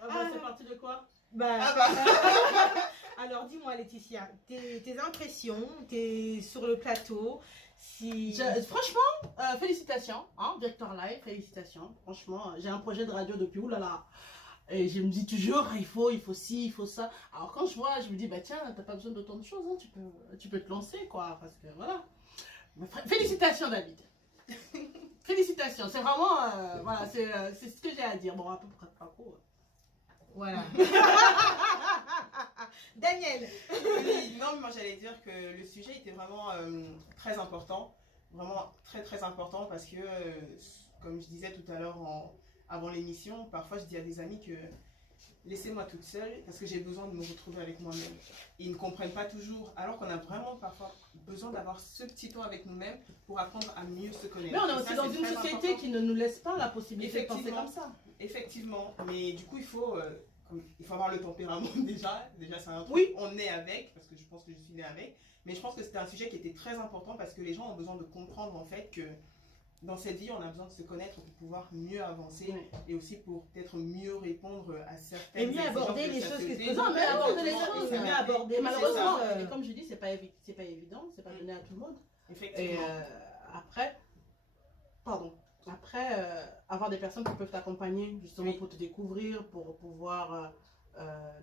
C'est parti de quoi? Alors dis-moi Laetitia, tes impressions, t'es sur le plateau, franchement, félicitations, hein, Directeur Live, félicitations. Franchement, j'ai un projet de radio depuis oulala. Et je me dis toujours, il faut ci, il faut ça. Alors quand je vois, je me dis, bah tiens, t'as pas besoin d'autant de choses, hein, tu peux te lancer, quoi. Parce que voilà. Félicitations, David. Félicitations, c'est vraiment, voilà, c'est ce que j'ai à dire. Bon, à peu près pas trop. Voilà. Daniel. Oui, non, mais moi j'allais dire que le sujet était vraiment très important. Vraiment très très important parce que, comme je disais tout à l'heure avant l'émission, parfois je dis à des amis que laissez-moi toute seule parce que j'ai besoin de me retrouver avec moi-même. Ils ne comprennent pas toujours, alors qu'on a vraiment parfois besoin d'avoir ce petit temps avec nous-mêmes pour apprendre à mieux se connaître. Mais on est aussi dans une société qui ne nous laisse pas la possibilité de penser comme ça. Effectivement, mais du coup il faut avoir le tempérament déjà c'est un truc, oui. On est avec, parce que je pense que je suis née avec, mais je pense que c'était un sujet qui était très important parce que les gens ont besoin de comprendre en fait que dans cette vie, on a besoin de se connaître pour pouvoir mieux avancer et aussi pour peut-être mieux répondre à certaines et mieux aborder les choses qui se présentent. Mais aborder les choses, mieux aborder. Malheureusement, comme je dis, c'est pas évident, c'est pas donné à tout le monde. Effectivement. Et après, avoir des personnes qui peuvent t'accompagner justement pour te découvrir, pour pouvoir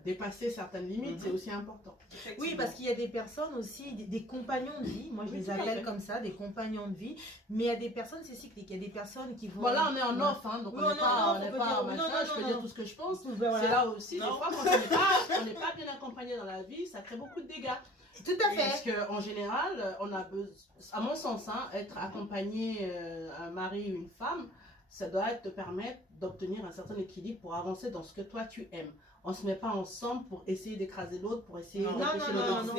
dépasser certaines limites, c'est aussi important. Oui, parce qu'il y a des personnes aussi, des compagnons de vie, moi je les appelle comme ça, des compagnons de vie, mais il y a des personnes, c'est cyclique, il y a des personnes qui vont... Voilà, on est en off, hein, donc on n'est pas je peux dire tout ce que je pense. C'est là aussi, des fois, quand on n'est pas bien accompagné dans la vie, ça crée beaucoup de dégâts. Tout à fait. Parce qu'en général, on a besoin, à mon sens, hein, être accompagné, un mari ou une femme, ça doit te permettre d'obtenir un certain équilibre pour avancer dans ce que toi tu aimes. On ne se met pas ensemble pour essayer d'écraser l'autre, pour essayer d'empêcher l'autre. On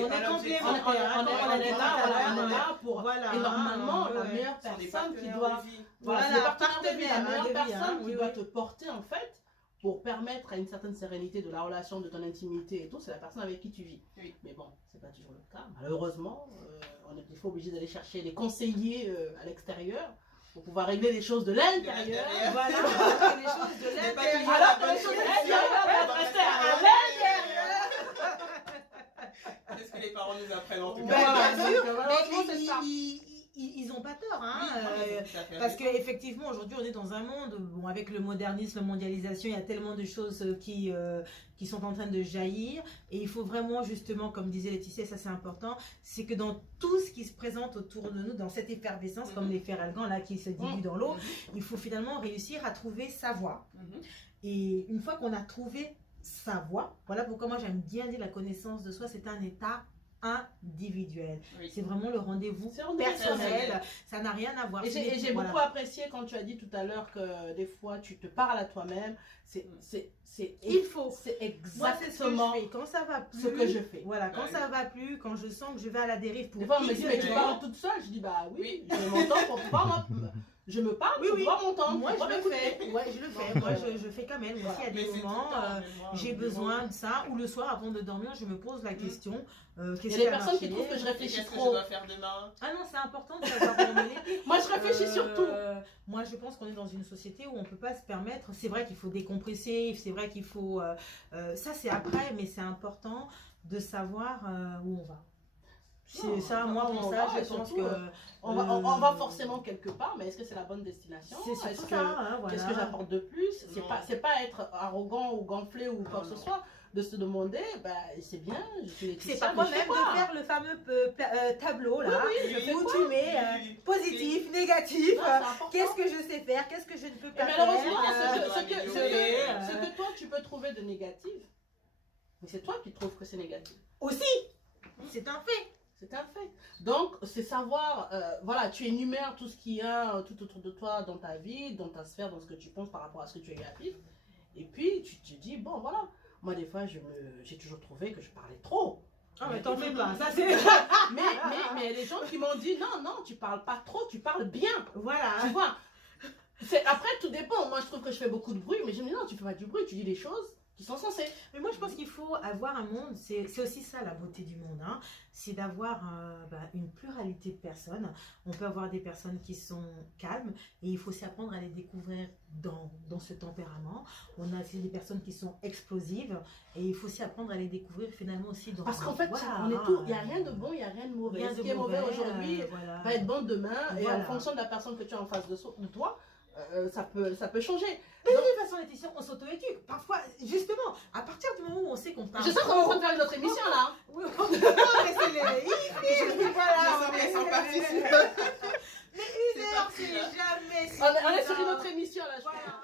est là pour... Voilà, et normalement, la meilleure personne qui doit... la meilleure personne qui doit te porter en fait, pour permettre à une certaine sérénité de la relation, de ton intimité et tout, c'est la personne avec qui tu vis. Oui. Mais bon, c'est pas toujours le cas. Malheureusement, on est des fois obligé d'aller chercher les conseillers à l'extérieur pour pouvoir régler les choses de l'intérieur. Voilà, les choses de l'intérieur. Alors que les choses de l'extérieur doivent rester à l'intérieur. C'est ce que les parents nous apprennent en tout cas. Bien sûr, mais ils n'ont pas tort, hein, parce qu'effectivement aujourd'hui on est dans un monde, bon, avec le modernisme, la mondialisation, il y a tellement de choses qui sont en train de jaillir, et il faut vraiment justement, comme disait Laetitia, ça c'est important, c'est que dans tout ce qui se présente autour de nous, dans cette effervescence, comme les feralgans là qui se diluent dans l'eau, il faut finalement réussir à trouver sa voie. Et une fois qu'on a trouvé sa voie, voilà pourquoi moi j'aime bien dire la connaissance de soi, c'est un état individuel. C'est vraiment le rendez-vous personnel. Ça n'a rien à voir. Et j'ai beaucoup apprécié quand tu as dit tout à l'heure que des fois tu te parles à toi-même. C'est exactement quand ça va plus, ce que je fais. Voilà, quand ça va plus, quand je sens que je vais à la dérive pour... Des fois on me dit mais tu parles toute seule. Je dis bah oui. Je m'entends pour pouvoir... Je me parle, tu dois m'entendre. Moi, je le fais. Ouais, je le fais. Moi, je fais quand même. Moi aussi, il y a des moments, j'ai besoin de ça. Ou le soir, avant de dormir, je me pose la question. Il y a des personnes qui trouvent que je réfléchis trop. Qu'est-ce que je dois faire demain? Ah non, c'est important de savoir formuler. Moi, je réfléchis surtout. Moi, je pense qu'on est dans une société où on ne peut pas se permettre. C'est vrai qu'il faut décompresser. C'est vrai qu'il faut... ça, c'est après, mais c'est important de savoir où on va. C'est ça, moi pour ça, je pense que... On va forcément quelque part, mais est-ce que c'est la bonne destination? C'est ça, hein, voilà. Qu'est-ce que j'apporte de plus? C'est pas être arrogant ou gonflé ou quoi que ce soit, de se demander, bah, c'est bien, je suis Laetitia, c'est pas même de faire le fameux tableau là, où tu mets positif, négatif, qu'est-ce que je sais faire, qu'est-ce que je ne peux pas faire. Malheureusement, ce que toi tu peux trouver de négatif, mais c'est toi qui trouves que c'est négatif. Aussi, c'est un fait. C'est un fait. Donc, c'est savoir, voilà, tu énumères tout ce qu'il y a tout autour de toi dans ta vie, dans ta sphère, dans ce que tu penses par rapport à ce que tu as eu à vivre. Et puis, tu te dis, bon, voilà. Moi, des fois, j'ai toujours trouvé que je parlais trop. Ah, mais t'en fais pas. Ça, mais il y a des gens qui m'ont dit, non, tu parles pas trop, tu parles bien. Voilà. Tu vois. Après, tout dépend. Moi, je trouve que je fais beaucoup de bruit, mais je me dis, non, tu fais pas du bruit, tu dis les choses qui sont censés. Mais moi, je pense qu'il faut avoir un monde, c'est aussi ça la beauté du monde, hein, c'est d'avoir une pluralité de personnes. On peut avoir des personnes qui sont calmes et il faut aussi apprendre à les découvrir dans ce tempérament. On a aussi des personnes qui sont explosives et il faut aussi apprendre à les découvrir finalement aussi dans... Parce qu'en fait, voilà, il n'y a rien de bon, il n'y a rien de mauvais. Ce qui est mauvais aujourd'hui va être bon demain et en fonction de la personne que tu as en face de toi, ça peut changer. Mais de toute façon, Laetitia, on s'auto-éduque. Parfois, justement, à partir du moment où on sait qu'on parle... Je sais qu'on est en train de faire une autre émission, là. Oui, non, mais c'est les... Elles sont parties. Mais une heure, c'est jamais... On est sur une autre émission, là. Voilà.